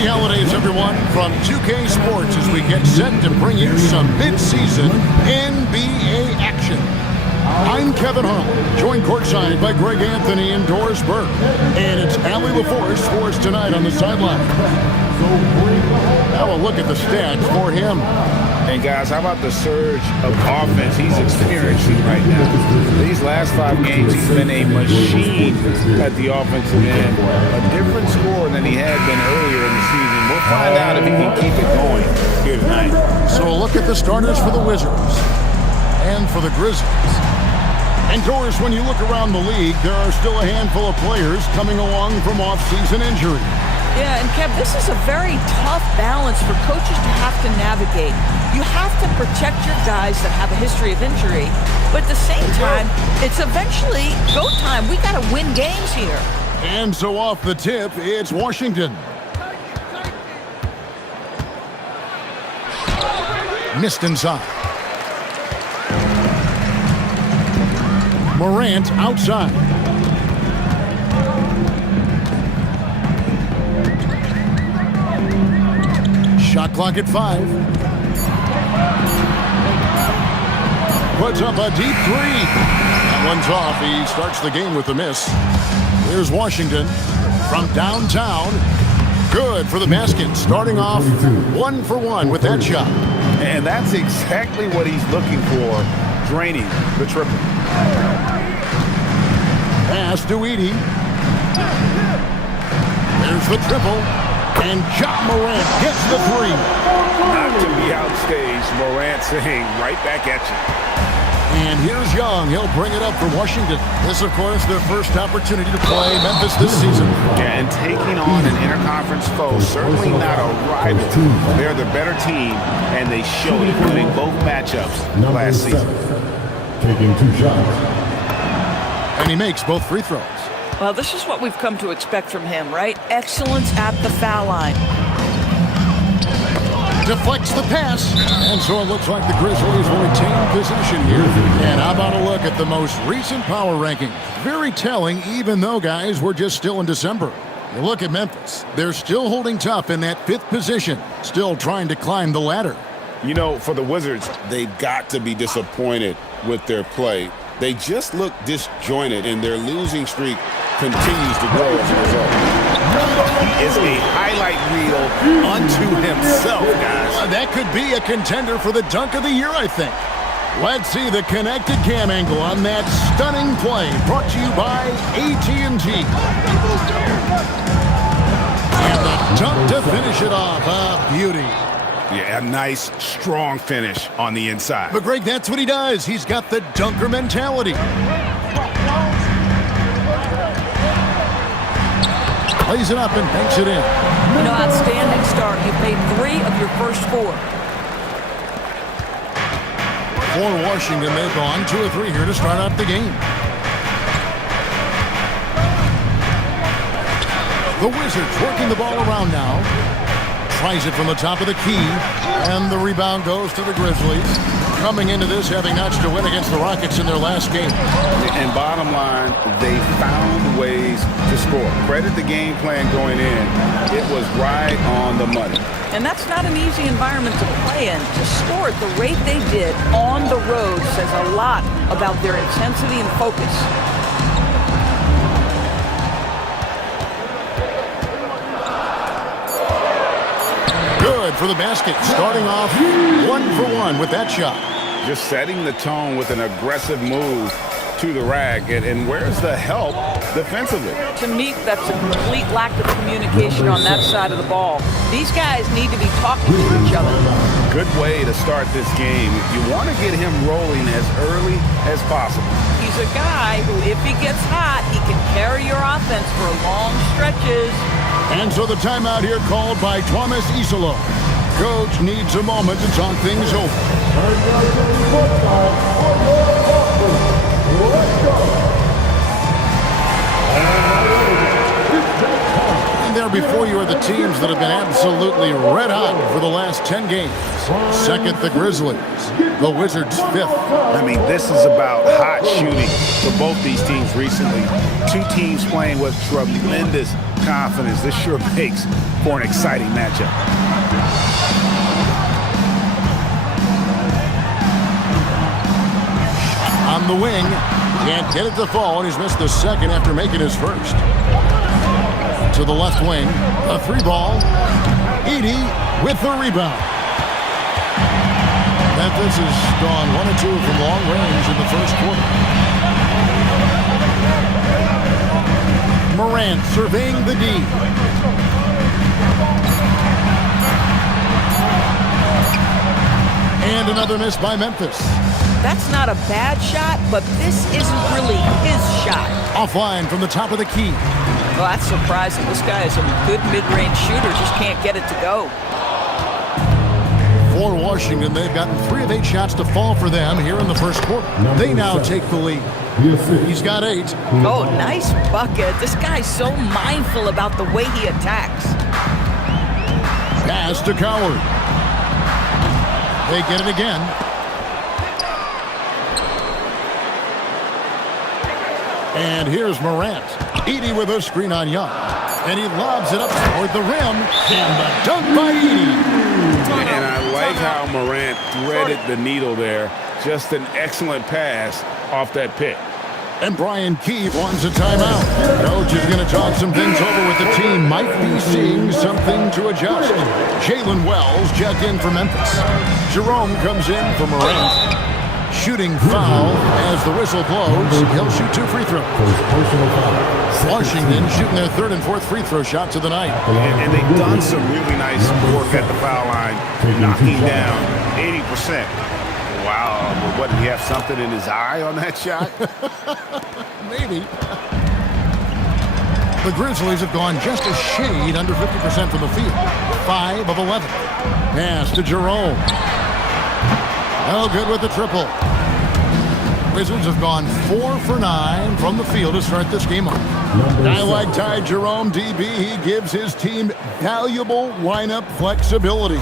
Happy holidays, everyone, from 2K Sports as we get set to bring you some mid-season NBA action. I'm Kevin Harlan, joined courtside by Greg Anthony and Doris Burke. And it's Allie LaForce for us tonight on the sideline. Now a look at the stats for him. And guys, how about the surge of offense he's experiencing right now? These last 5 games, he's been a machine at the offensive end. A different score than he had been earlier in the season. We'll find out if he can keep it going here tonight. So a look at the starters for the Wizards and for the Grizzlies. And Doris, when you look around the league, there are still a handful of players coming along from off-season injury. Yeah, and Kev, this is a very tough balance for coaches to have to navigate. You have to protect your guys that have a history of injury, but at the same time, it's eventually go time. We got to win games here. And so off the tip, it's Washington. Missed inside. Morant outside. Shot clock at 5. Puts up a deep 3. That one's off. He starts the game with a miss. Here's Washington from downtown. Good for the basket. Starting off 1 for 1 with that shot. And that's exactly what he's looking for, draining the triple. Pass to Edie. There's the triple. And John Morant gets the 3. Not to be outstaged, Morant saying right back at you. And here's Young. He'll bring it up for Washington. This, of course, their first opportunity to play Memphis this season. Yeah, and taking on an interconference foe, certainly not a rival. They're the better team, and they showed it, winning both matchups last season. Taking 2 shots. And he makes both free throws. Well, this is what we've come to expect from him, right? Excellence at the foul line. Deflects the pass. And so it looks like the Grizzlies will retain possession here. And how about a look at the most recent power rankings? Very telling, even though, guys, we're just still in December. You look at Memphis. They're still holding tough in that 5th position. Still trying to climb the ladder. You know, for the Wizards, they've got to be disappointed with their play. They just look disjointed, and their losing streak continues to grow as a result. He is a highlight reel unto himself, guys. That could be a contender for the dunk of the year, I think. Let's see the connected cam angle on that stunning play, brought to you by AT&T. And the dunk to finish it off. A beauty. Yeah, a nice, strong finish on the inside. But Greg, that's what he does. He's got the dunker mentality. Plays it up and banks it in. You know, outstanding start. You've made 3 of your first 4. For Washington, they've gone 2 of 3 here to start out the game. The Wizards working the ball around now. Tries it from the top of the key, and the rebound goes to the Grizzlies. Coming into this, having notched a win against the Rockets in their last game. And bottom line, they found ways to score. Credit the game plan going in. It was right on the money. And that's not an easy environment to play in. To score at the rate they did on the road says a lot about their intensity and focus. For the basket, starting off 1 for 1 with that shot. Just setting the tone with an aggressive move to the rack. And where's the help defensively? To me, that's a complete lack of communication on that side of the ball. These guys need to be talking to each other. Good way to start this game. You want to get him rolling as early as possible. He's a guy who, if he gets hot, he can carry your offense for long stretches. And so the timeout here called by Thomas Isolo. Coach needs a moment to talk things over. And there before you are the teams that have been absolutely red hot for the last 10 games. Second, the Grizzlies. The Wizards, fifth. I mean, this is about hot shooting for both these teams recently. Two teams playing with tremendous confidence. This sure makes for an exciting matchup. On the wing. Can't get it to fall, and he's missed the second after making his first. To the left wing. A three ball. Edey with the rebound. Memphis has gone 1 of 2 from long range in the first quarter. Morant surveying the D. And another miss by Memphis. That's not a bad shot, but this isn't really his shot. Offline from the top of the key. Well, that's surprising. This guy is a good mid-range shooter, just can't get it to go. For Washington, they've gotten 3 of 8 shots to fall for them here in the first quarter. They now take the lead. He's got 8. Oh, nice bucket. This guy's so mindful about the way he attacks. Pass to Coward. They get it again. And here's Morant. Edey with a screen on Young. And he lobs it up toward the rim. And the dunk by Edey. And I like how Morant threaded the needle there. Just an excellent pass off that pick. And Brian Keefe wants a timeout. Coach is going to talk some things over with the team. Might be seeing something to adjust. Jalen Wells checked in for Memphis. Jerome comes in for Morant. Shooting foul as the whistle blows. He'll shoot 2 free throws. Washington shooting their 3rd and 4th free throw shots of the night. And they've done some really nice work at the foul line, knocking down 80%. Wow, what, did he have something in his eye on that shot? Maybe. The Grizzlies have gone just a shade under 50% from the field. 5 of 11. Pass to Jerome. No good with the triple. Wizards have gone 4 for 9 from the field to start this game off. I like Ty Jerome, DB. He gives his team valuable lineup flexibility.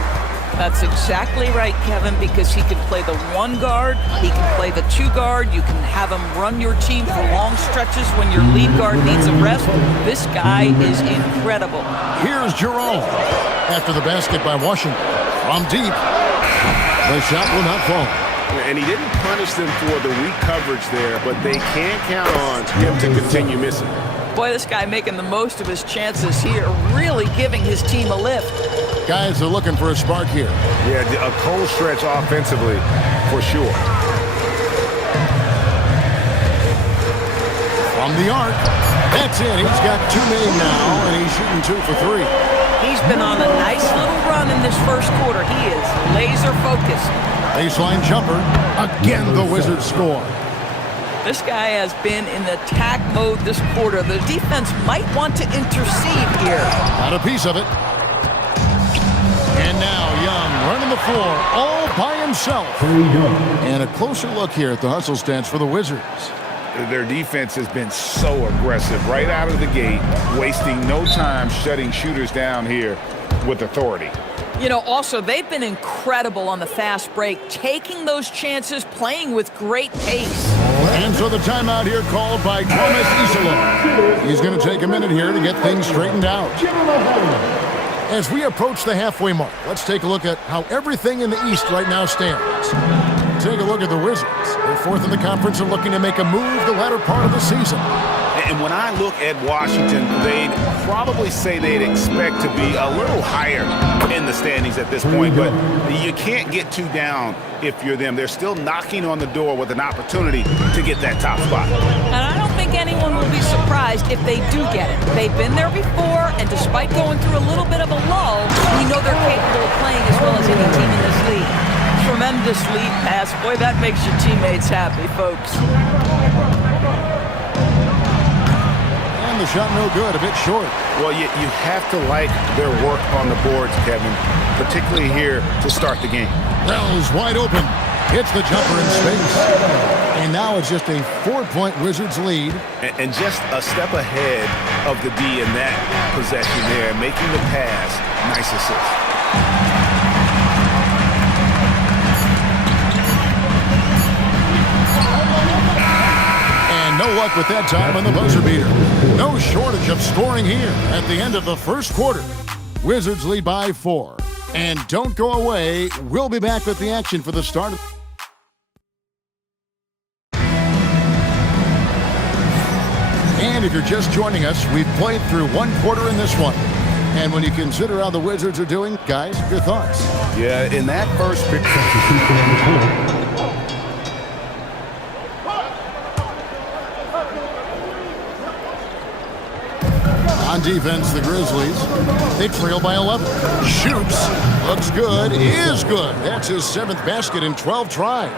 That's exactly right, Kevin, because he can play the 1 guard, he can play the 2 guard, you can have him run your team for long stretches when your lead guard needs a rest. This guy is incredible. Here's Jerome. After the basket by Washington. From deep. The shot will not fall. And he didn't punish them for the weak coverage there, but they can't count on him to continue missing. Boy, this guy making the most of his chances here, really giving his team a lift. Guys are looking for a spark here. Yeah, a cold stretch offensively, for sure. From the arc. That's it. He's got 2 made now, and he's shooting 2 for 3. He's been on a nice little run in this first quarter. He is laser focused. Baseline jumper. Again, the Wizards score. This guy has been in attack mode this quarter. The defense might want to intercede here. Got a piece of it. And now Young running the floor all by himself. And a closer look here at the hustle stats for the Wizards. Their defense has been so aggressive right out of the gate, wasting no time shutting shooters down here with authority. You know, also, they've been incredible on the fast break, taking those chances, playing with great pace. And so the timeout here called by Thomas Isola. He's going to take a minute here to get things straightened out. As we approach the halfway mark, let's take a look at how everything in the East right now stands. Take a look at the Wizards. They're 4th in the conference and looking to make a move the latter part of the season. And when I look at Washington, they'd probably say they'd expect to be a little higher in the standings at this point, but you can't get too down if you're them. They're still knocking on the door with an opportunity to get that top spot. And I don't think anyone will be surprised if they do get it. They've been there before, and despite going through a little bit of a lull, we know they're capable of playing as well as any team in this league. Tremendous lead pass. Boy, that makes your teammates happy, folks. The shot no good, a bit short. Well, you have to like their work on the boards, Kevin, particularly here to start the game. Wells wide open. Hits the jumper in space. And now it's just a 4-point Wizards lead. And just a step ahead of the D in that possession there, making the pass. Nice assist. No luck with that time on the buzzer beater. No shortage of scoring here at the end of the first quarter. Wizards lead by 4. And don't go away. We'll be back with the action for the start of... And if you're just joining us, we've played through one quarter in this one. And when you consider how the Wizards are doing, guys, your thoughts? Yeah, in that first period... On defense, the Grizzlies, they trail by 11. Shoots, looks good, is good. That's his 7th basket in 12 tries.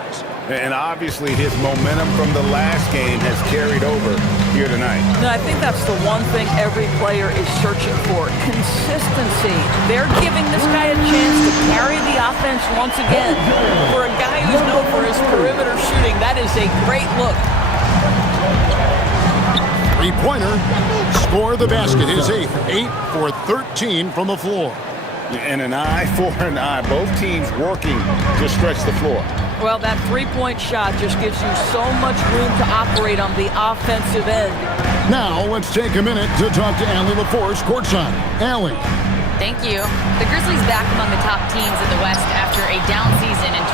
And obviously his momentum from the last game has carried over here tonight. No, I think that's the one thing every player is searching for, consistency. They're giving this guy a chance to carry the offense once again. For a guy who's known for his perimeter shooting, that is a great look. Three-pointer, score the basket, his 8th, 8 for 13 from the floor. And an eye for an eye, both teams working to stretch the floor. Well, that three-point shot just gives you so much room to operate on the offensive end. Now, let's take a minute to talk to Allie LaForce courtside. Allie. Thank you. The Grizzlies back among the top teams in the West after a down season in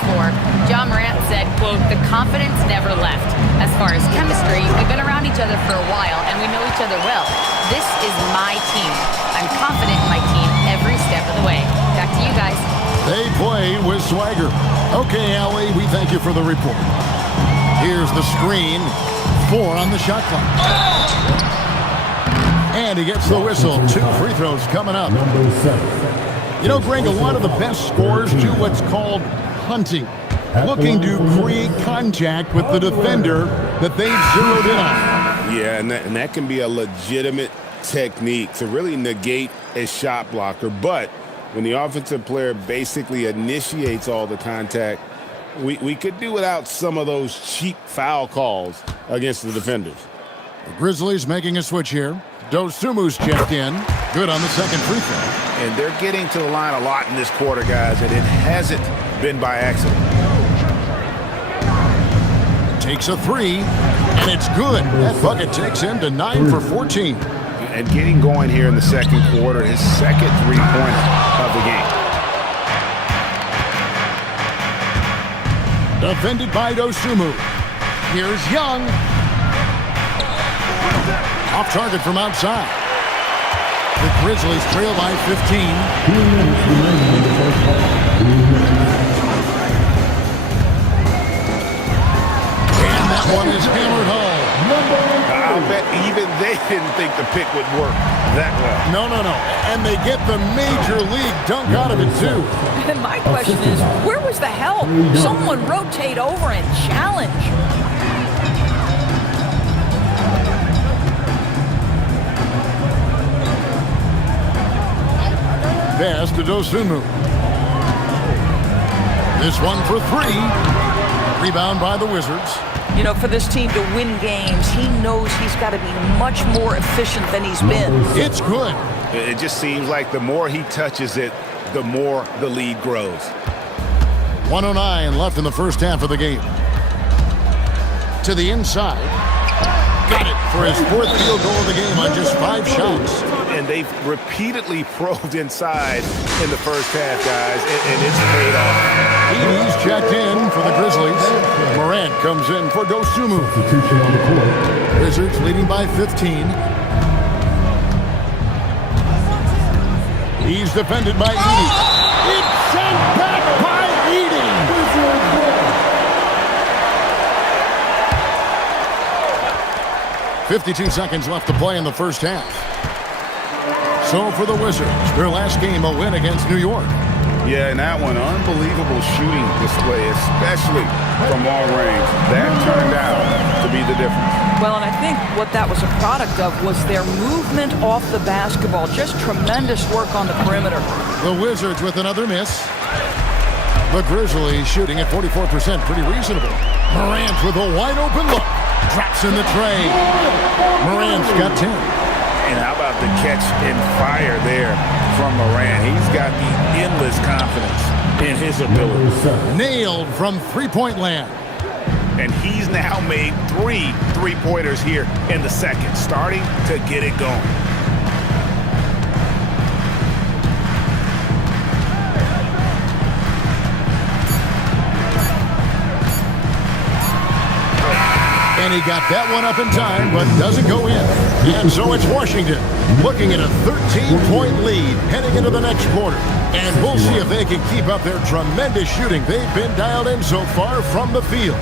2023-24. John Morant said, quote, "The confidence never left. As far as chemistry, we've been around each other for a while and we know each other well. This is my team. I'm confident in my team every step of the way." Back to you guys. They play with swagger. Okay, Allie, we thank you for the report. Here's the screen. 4 on the shot clock. And he gets the whistle. 2 free throws coming up. You know, Greg, a lot of the best scorers do what's called hunting. Looking to create contact with the defender that they've zeroed in on. Yeah, and that can be a legitimate technique to really negate a shot blocker. But when the offensive player basically initiates all the contact, we could do without some of those cheap foul calls against the defenders. The Grizzlies making a switch here. Dosumu's checked in. Good on the second free throw. And they're getting to the line a lot in this quarter, guys, and it hasn't been by accident. Takes a 3, and it's good. That bucket takes him to 9 for 14. And getting going here in the second quarter, his second three-pointer of the game. Defended by Dosumu. Here's Young. Off target from outside. The Grizzlies trail by 15. And that one is hammered home. I'll bet even they didn't think the pick would work that well. No. And they get the major league dunk out of it, too. And my question is, where was the help? Someone rotate over and challenge. Pass to Dosunmu. This one for 3. Rebound by the Wizards. You know, for this team to win games, he knows he's got to be much more efficient than he's been. It's good. It just seems like the more he touches it, the more the lead grows. 1:09 left in the first half of the game. To the inside. Got it for his 4th field goal of the game on just 5 shots. And they've repeatedly probed inside in the first half, guys, and it's paid off. Edie's checked in for the Grizzlies. Morant comes in for Dosunmu. Wizards leading by 15. He's defended by Edie. It's sent back by Edie. 52 seconds left to play in the first half. So for the Wizards, their last game a win against New York. Yeah, and that one, unbelievable shooting display, especially from long range. That turned out to be the difference. Well, and I think what that was a product of was their movement off the basketball. Just tremendous work on the perimeter. The Wizards with another miss. The Grizzlies shooting at 44%, pretty reasonable. Morant with a wide open look. Drops in the tray. Morant's got 10. And how about the catch and fire there from Morant? He's got the endless confidence in his ability. Nailed from three-point land. And he's now made 3 three-pointers here in the second, starting to get it going. And he got that one up in time, but doesn't go in. And so it's Washington looking at a 13-point lead heading into the next quarter. And we'll see if they can keep up their tremendous shooting they've been dialed in so far from the field.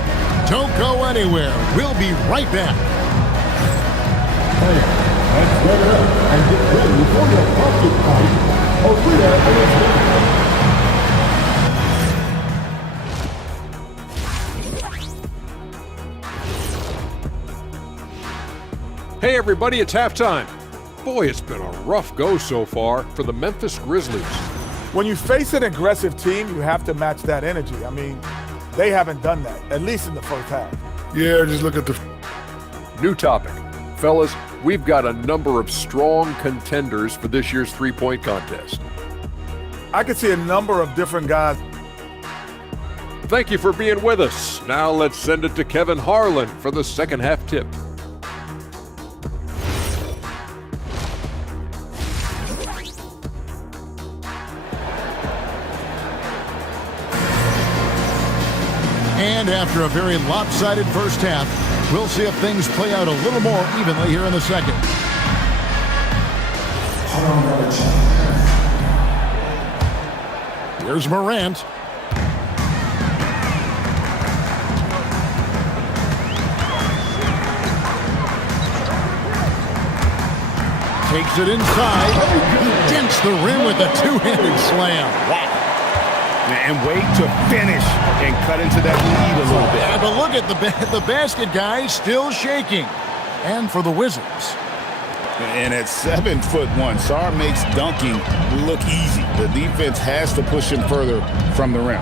Don't go anywhere. We'll be right back. Hey, let's get it up and get ready for the bucket fight. Arena is Hey everybody, it's halftime. Boy, it's been a rough go so far for the Memphis Grizzlies. When you face an aggressive team, you have to match that energy. I mean, they haven't done that, at least in the first half. Yeah, just look at the... New topic. Fellas, we've got a number of strong contenders for this year's three-point contest. I could see a number of different guys. Thank you for being with us. Now let's send it to Kevin Harlan for the second half tip. And after a very lopsided first half, we'll see if things play out a little more evenly here in the second. Here's Morant. Takes it inside. Dents the rim with a two-handed slam. Wow. And wait to finish and cut into that lead a little bit. Yeah, but look at the basket guy still shaking. And for the Wizards. And at 7'1", Sarr makes dunking look easy. The defense has to push him further from the rim.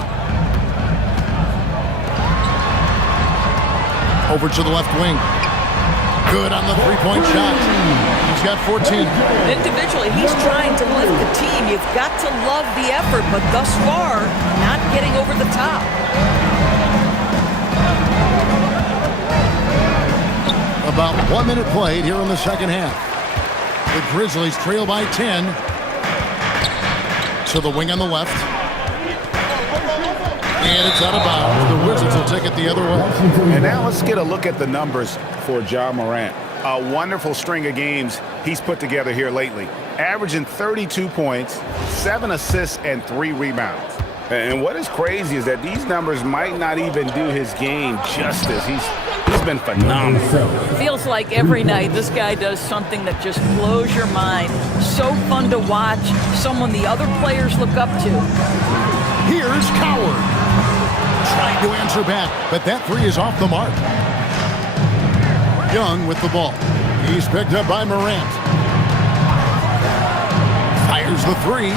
Over to the left wing. Good on the three-point shot. He's got 14. Individually, he's trying to lift the team. You've got to love the effort, but thus far, not getting over the top. About 1 minute played here in the second half. The Grizzlies trail by 10. To the wing on the left. And it's out of bounds. The Wizards will take it the other way. And now let's get a look at the numbers for Ja Morant. A wonderful string of games he's put together here lately. Averaging 32 points, 7 assists, and 3 rebounds. And what is crazy is that these numbers might not even do his game justice. He's been phenomenal. Feels like every night this guy does something that just blows your mind. So fun to watch. Someone the other players look up to. Here's Coward. Trying to answer back, but that three is off the mark. Young with the ball. He's picked up by Morant. Fires the three,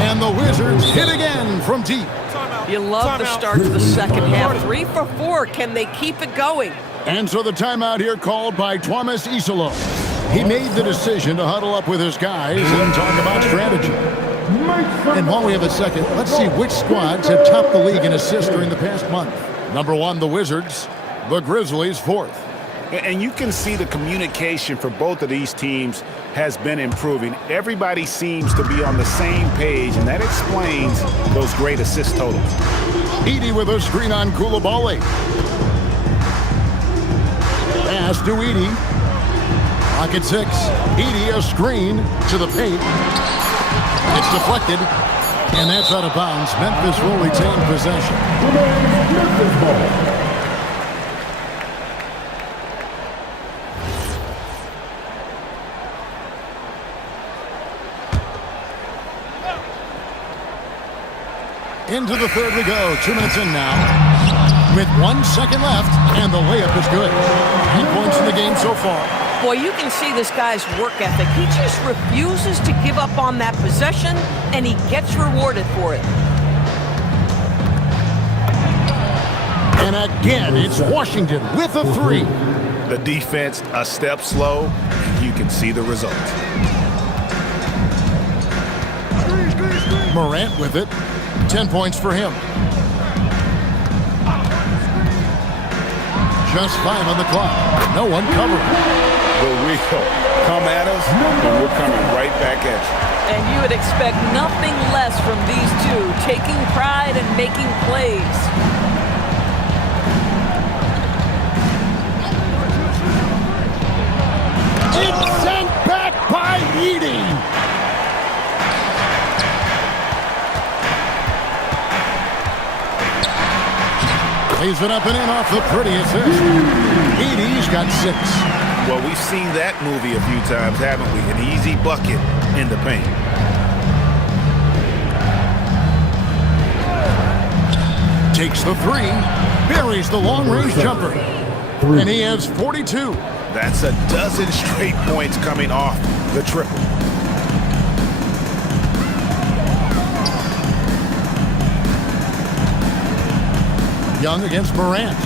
and the Wizards hit again from deep. You love the start to the second half. 3 for 4. Can they keep it going? And so the timeout here called by Thomas Isolo. He made the decision to huddle up with his guys and talk about strategy. And while we have a second, let's see which squads have topped the league in assists during the past month. Number 1, the Wizards. The Grizzlies, 4th. And you can see the communication for both of these teams has been improving. Everybody seems to be on the same page, and that explains those great assist totals. Edey with a screen on Koulibaly. Pass to Edey. Pocket 6. Edey a screen to the paint. It's deflected, and that's out of bounds. Memphis will retain possession. Memphis ball. Into the third we go. 2 minutes in now. With 1 second left, and the layup is good. 10 points in the game so far. Boy, you can see this guy's work ethic. He just refuses to give up on that possession, and he gets rewarded for it. And again, it's Washington with a three. The defense a step slow. You can see the result. Morant with it. 10 points for him. Just 5 on the clock. No one covering. The real come at us, and we're coming right back at you. And you would expect nothing less from these two, taking pride and making plays. It's sent back by Edey. Lays it up and in off the pretty assist. Edey's got 6. Well, we've seen that movie a few times, haven't we? An easy bucket in the paint. Takes the 3. Buries the long-range jumper. And he has 42. That's a dozen straight points coming off the triple. Young against Morant.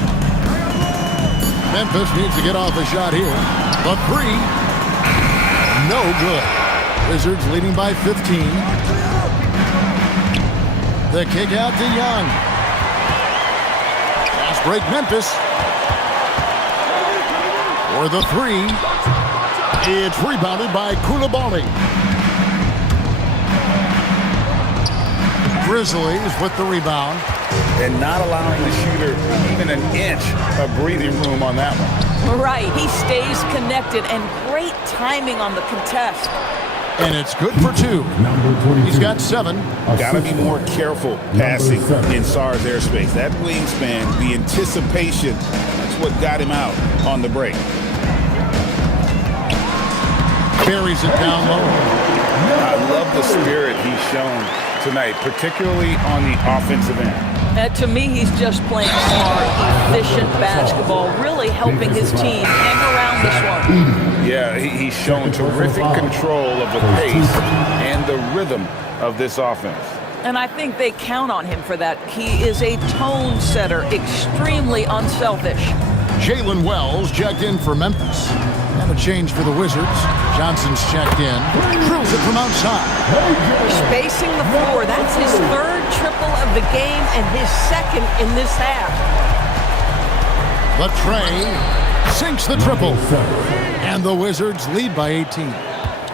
Memphis needs to get off a shot here. The 3. No good. Wizards leading by 15. The kick out to Young. Fast break Memphis. For the 3. It's rebounded by Koulibaly. Grizzlies with the rebound. And not allowing the shooter even an inch of breathing room on that one. Right, he stays connected, and great timing on the contest. And it's good for 2. He's got 7. Got to be more careful passing in Sarr's airspace. That wingspan, the anticipation, that's what got him out on the break. Buries it down low. I love the spirit he's shown tonight, particularly on the offensive end. To me, he's just playing smart, efficient basketball, really helping his team hang around this one. Yeah, he's shown terrific control of the pace and the rhythm of this offense. And I think they count on him for that. He is a tone setter, extremely unselfish. Jalen Wells checked in for Memphis. And a change for the Wizards. Johnson's checked in. Drills it from outside. Spacing the floor. That's his 3rd triple of the game and his 2nd in this half. The tray sinks the triple. And the Wizards lead by 18.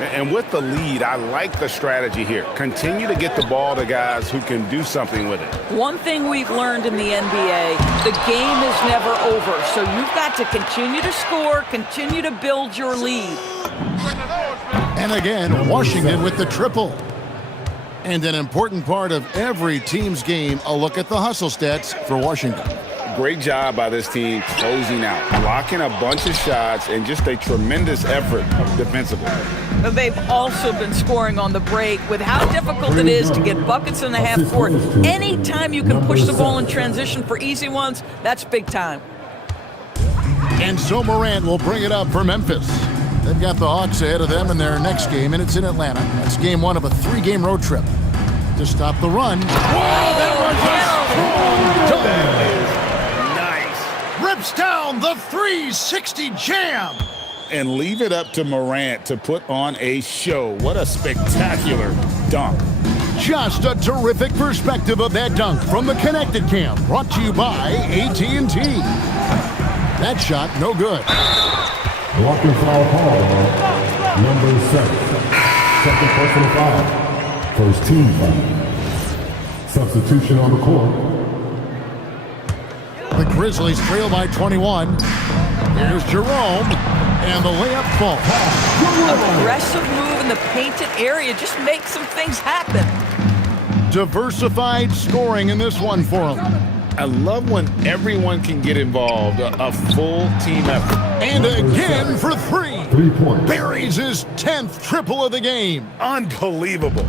And with the lead, I like the strategy here. Continue to get the ball to guys who can do something with it. One thing we've learned in the NBA, the game is never over. So you've got to continue to score, continue to build your lead. And again, Washington with the triple. And an important part of every team's game, a look at the hustle stats for Washington. Great job by this team closing out, blocking a bunch of shots, and just a tremendous effort defensively. They've also been scoring on the break. With how difficult it is to get buckets in the half court, anytime you can push the ball in transition for easy ones, that's big time. And so Morant will bring it up for Memphis. They've got the Hawks ahead of them in their next game, and it's in Atlanta. That's game 1 of a 3-game road trip. To stop the run. Whoa, that was a strong dunk. Rips down the 360 jam. And leave it up to Morant to put on a show. What a spectacular dunk. Just a terrific perspective of that dunk from the Connected Cam, brought to you by AT&T. That shot, no good. Blocking foul call, number 7. Second personal foul. First team foul. Substitution on the court. The Grizzlies trail by 21. Here's Jerome, and the layup falls. Aggressive move in the painted area. Just make some things happen. Diversified scoring in this one for him. I love when everyone can get involved, a full team effort. And again for 3. 3 points. Buries his 10th triple of the game. Unbelievable.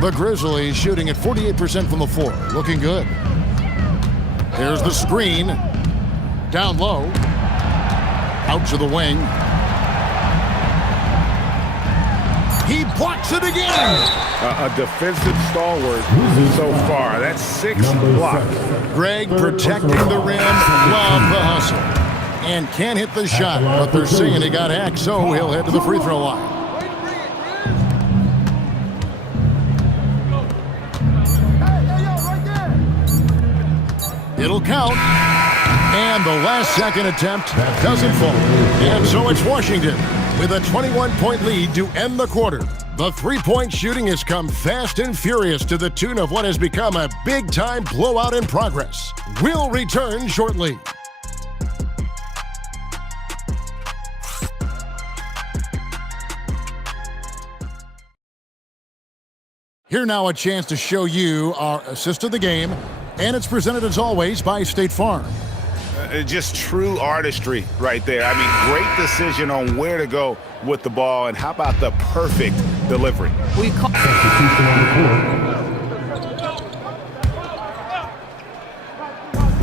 The Grizzlies shooting at 48% from the floor. Looking good. Here's the screen. Down low. Out to the wing. He blocks it again. A defensive stalwart so far. That's 6 blocks. Greg protecting the rim. Love the hustle. And can't hit the shot, but they're saying he got hacked, so he'll head to the free throw line. It'll count. And the last second attempt doesn't fall. And so it's Washington with a 21-point lead to end the quarter. The three-point shooting has come fast and furious to the tune of what has become a big-time blowout in progress. We'll return shortly. Here now a chance to show you our assist of the game, and it's presented as always by State Farm. Just true artistry right there. I mean, great decision on where to go with the ball, and how about the perfect delivery? We call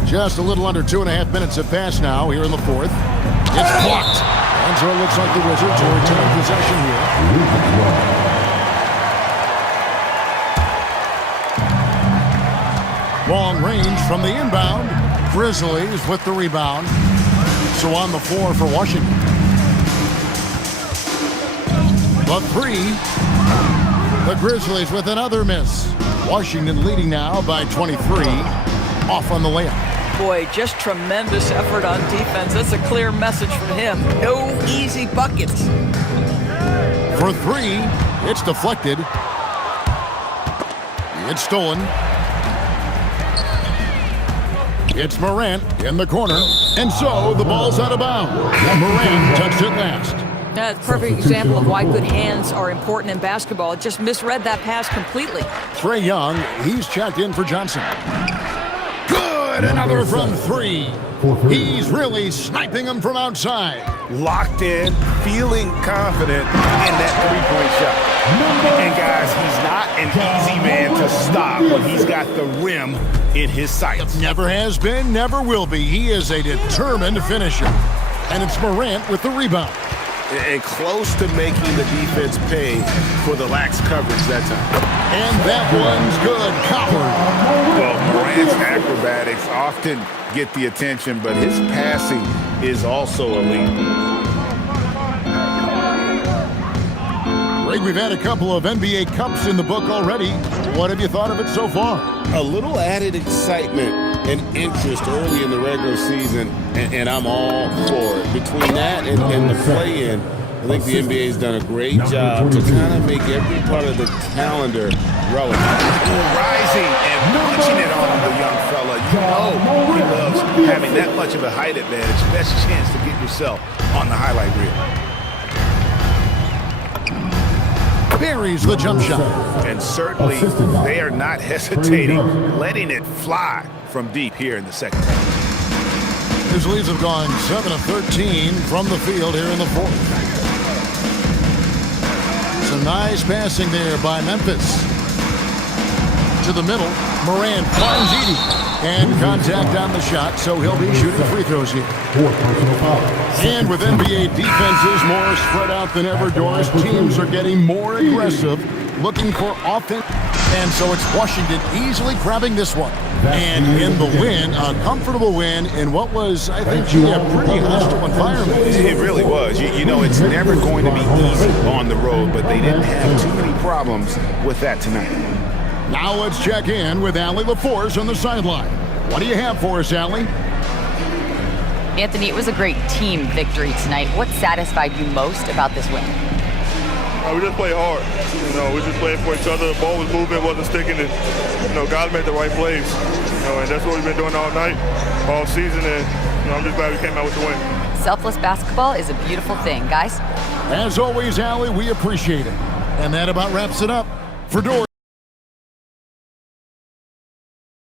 Just a little under 2.5 minutes have passed now here in the fourth. It's blocked. And so it looks like the Wizards will retain possession here. Long range from the inbound. Grizzlies with the rebound. So on the floor for Washington. The three. The Grizzlies with another miss. Washington leading now by 23. Off on the layup. Boy, just tremendous effort on defense. That's a clear message from him. No easy buckets. For three, it's deflected. It's stolen. It's Morant in the corner. And so the ball's out of bounds. Morant touched it last. That's a perfect example of why good hands are important in basketball. It just misread that pass completely. Trae Young, he's checked in for Johnson. Good, another from three. He's really sniping them from outside. Locked in, feeling confident in that three-point shot. And guys, he's not an easy man to stop when he's got the rim in his sights. Never has been, never will be. He is a determined finisher. And it's Morant with the rebound. And close to making the defense pay for the lax coverage that time. And that one's good. Coward. Well, Morant's acrobatics often get the attention, but his passing is also elite. Greg, we've had a couple of NBA Cups in the book already. What have you thought of it so far? A little added excitement and interest early in the regular season, and I'm all for it. Between that and the play-in, I think the NBA has done a great job to kind of make every part of the calendar relevant. Rising and punching it on the young fella. You know he loves having that much of a height advantage. Best chance to get yourself on the highlight reel. Buries the jump shot. And certainly they are not hesitating, letting it fly from deep here in the second half. Grizzlies have gone 7 of 13 from the field here in the fourth. Some nice passing there by Memphis. To the middle, Morant finds Edey. And contact on the shot, so he'll be shooting free throws here. And with NBA defenses more spread out than ever, Doris, teams are getting more aggressive, looking for offense. And so it's Washington easily grabbing this one. And in the win, a comfortable win in what was, I think, a pretty hostile environment. It really was. You know, it's never going to be easy on the road, but they didn't have too many problems with that tonight. Now let's check in with Allie LaForce on the sideline. What do you have for us, Allie? Anthony, it was a great team victory tonight. What satisfied you most about this win? We just played hard. We just played for each other. The ball was moving, wasn't sticking, and guys made the right plays. And that's what we've been doing all night, all season, and I'm just glad we came out with the win. Selfless basketball is a beautiful thing, guys. As always, Allie, we appreciate it. And that about wraps it up. For Doris.